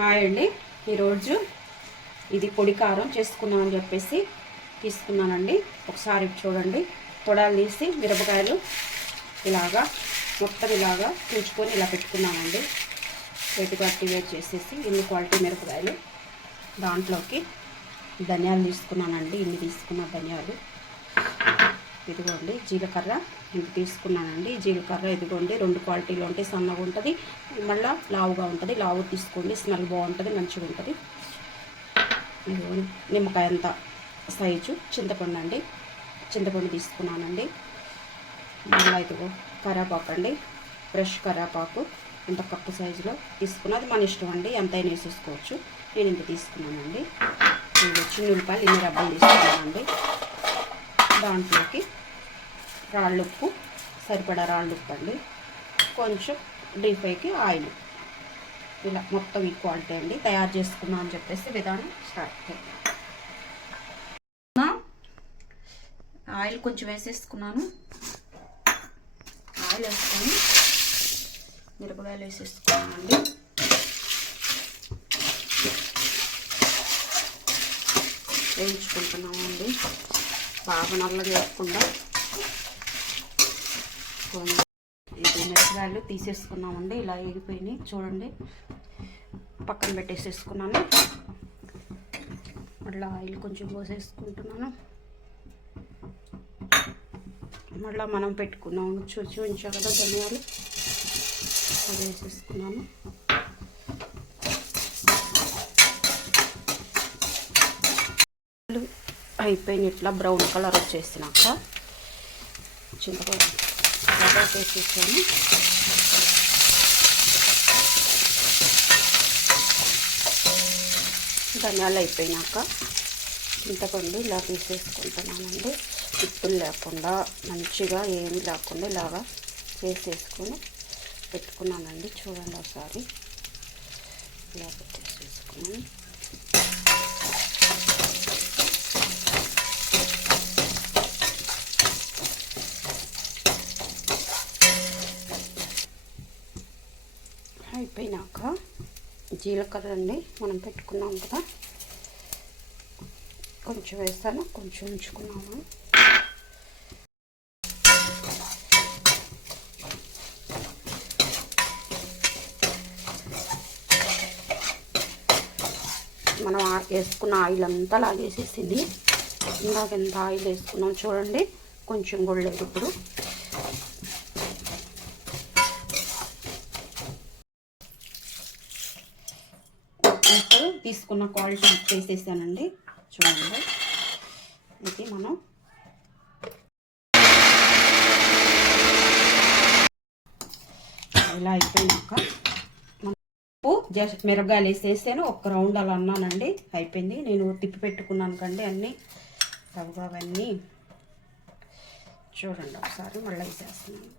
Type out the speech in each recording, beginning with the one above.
Hi అండి. ఈరోజు ఇది పొడి కారం చేసుకున్నామని చెప్పేసి తీసుకున్నానండి. ఒకసారి చూడండి. పొడాలు తీసి మిరపకాయలు ఇలాగా మొత్తం ఇలాగా తుంచుకొని ఇలా పెట్టుకున్నానండి. వేటికి యాక్టివేట్ చేసేసి ఇన్ని క్వాలిటీ మిరపకాయలు దాంట్లోకి ధనియాలు తీసుకున్నానండి. ఇన్ని తీసుకున్న ధనియాలు, ఇదిగోండి జీలకర్ర ఇంత తీసుకున్నానండి. జీలకర్ర ఇదిగోండి 2 క్వాలిటీలు ఉంటాయి. సన్నగా ఉంటుంది, మళ్ళీ లావుగా ఉంటుంది. లావు తీసుకోండి, స్మెల్ బాగుంటుంది, మంచిగా ఉంటుంది. నిమ్మకాయ అంత సైజు చింతపండు అండి, చింతపండు తీసుకున్నానండి. మళ్ళీ ఇదిగో కరివేపాకు అండి, ఫ్రెష్ కరివేపాకు ఇంత కప్పు సైజులో తీసుకున్నది మన ఇష్టం అండి, ఎంతైనా వేసేసుకోవచ్చు. నేను ఇంత తీసుకున్నానండి. చిన్న ఉల్లిపాయలు ఇన్ని రబ్బలు తీసుకున్నానండి. దాంట్లోకి రాళ్ళుప్పు, సరిపడా రాళ్ళుప్పు అండి, కొంచెం డీప్ ఫ్రైకి ఆయిల్, ఇలా మొత్తం ఈ క్వాలిటీ అండి తయారు చేసుకున్నాం అని చెప్పేసి విధానం స్టార్ట్. ఆయిల్ కొంచెం వేసేసుకున్నాను. ఆయిల్ వేసుకొని మిరపకాయలు వేసేసుకున్నానండి. వేయించుకుంటున్నాము అండి, బాగా నల్లగా వేయకుండా. ఇది మిరపకాయలు తీసేసుకున్నామండి, ఇలా వేగిపోయినాయి చూడండి. పక్కన పెట్టేసేసుకున్నాను. మళ్ళీ ఆయిల్ కొంచెం పోసేసుకుంటున్నాను. మళ్ళీ మనం పెట్టుకున్నాము చూపించా కదా ధనియాలు, అది వేసేసుకున్నాను. అయిపోయింది. ఇట్లా బ్రౌన్ కలర్ వచ్చేసినాక చింతపండు వేసేసాను. ధనియాలు అయిపోయినాక చింతపండు ఇలా తీసేసుకుంటున్నానండి. ఉప్పులు లేకుండా మంచిగా ఏమి లేకుండా ఇలాగా వేసేసుకొని పెట్టుకున్నానండి. చూడండి ఒకసారి ఇలా పెట్టేసేసుకున్నాను. అయిపోయినాక జీలకర్ర అండి మనం పెట్టుకున్నాం కదా, కొంచెం వేస్తాను, కొంచెం ఉంచుకున్నాము. మనం వేసుకున్న ఆయిల్ అంతా లాగేసేసింది. ఇందాక ఎంత ఆయిల్ వేసుకున్నాం చూడండి, కొంచెం కూడా లేదు ఇప్పుడు. తీసుకున్న క్వాలిటీ వేసేసానండి. చూడండి, ఇది మనం ఇలా అయిపోయినాక జస్ట్ మిరపకాయలు వేసేసాను. ఒక రౌండ్ అలా అన్నానండి, అయిపోయింది. నేను తిప్పి పెట్టుకున్నాను కండి అన్నీ అవన్నీ. చూడండి ఒకసారి మళ్ళీ వేసేస్తున్నాను.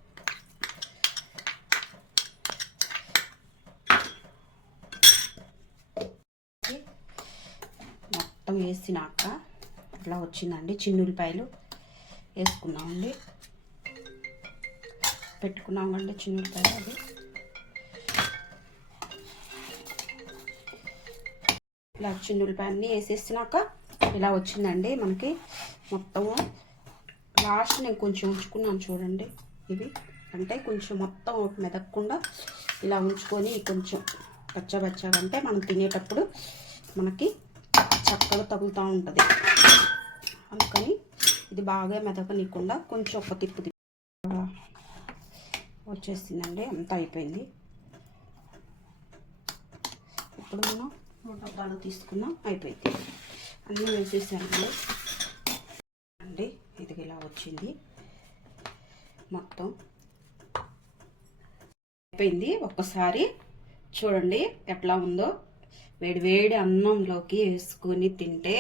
మొత్తం వేసినాక ఇట్లా వచ్చిందండి. చిన్న ఉల్లిపాయలు వేసుకున్నామండి, పెట్టుకున్నామండి చిన్న ఉల్లిపాయలు. అది ఇలా చిన్న ఉల్లిపాయన్ని వేసేసినాక ఇలా వచ్చిందండి మనకి మొత్తము. లాస్ట్ నేను కొంచెం ఉంచుకున్నాను చూడండి. ఇవి అంటే కొంచెం మొత్తం మెదక్కుండా ఇలా ఉంచుకొని కొంచెం పచ్చబచ్చగా అంటే మనం తినేటప్పుడు మనకి చక్కగా తగులుతూ ఉంటుంది. అందుకని ఇది బాగా మెదకనీయకుండా కొంచెం ఒక తిప్పు వచ్చేసిందండి. అంతా అయిపోయింది. ఇప్పుడు మనం డబ్బాలు తీసుకున్నాం, అయిపోయింది. అన్నీ వేసేసానండి అండి. ఇది ఇలా వచ్చింది మొత్తం అయిపోయింది. ఒక్కసారి చూడండి ఎట్లా ఉందో. వేడి వేడి అన్నంలోకి వేసుకొని తింటే,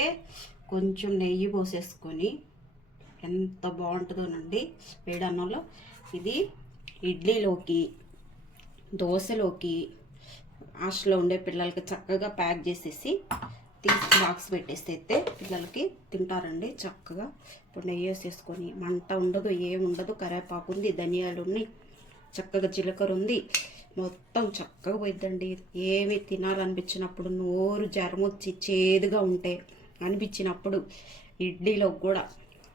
కొంచెం నెయ్యి పోసేసుకొని ఎంత బాగుంటుందోనండి వేడి అన్నంలో. ఇది ఇడ్లీలోకి, దోశలోకి, హాస్టల్లో ఉండే పిల్లలకి చక్కగా ప్యాక్ చేసేసి తీసి బాక్స్ పెట్టేస్తే పిల్లలకి తింటారండి చక్కగా. ఇప్పుడు నెయ్యి వేసేసుకొని, మంట ఉండదు, ఏముండదు, కరివేపాకు ఉంది, ధనియాలు ఉన్నాయి, చక్కగా జీలకర్ర ఉంది, మొత్తం చక్కగా పోయిద్దండి. ఏమి తినాలనిపించినప్పుడు, నోరు జరమొచ్చి చేదుగా ఉంటే అనిపించినప్పుడు ఇడ్లీలో కూడా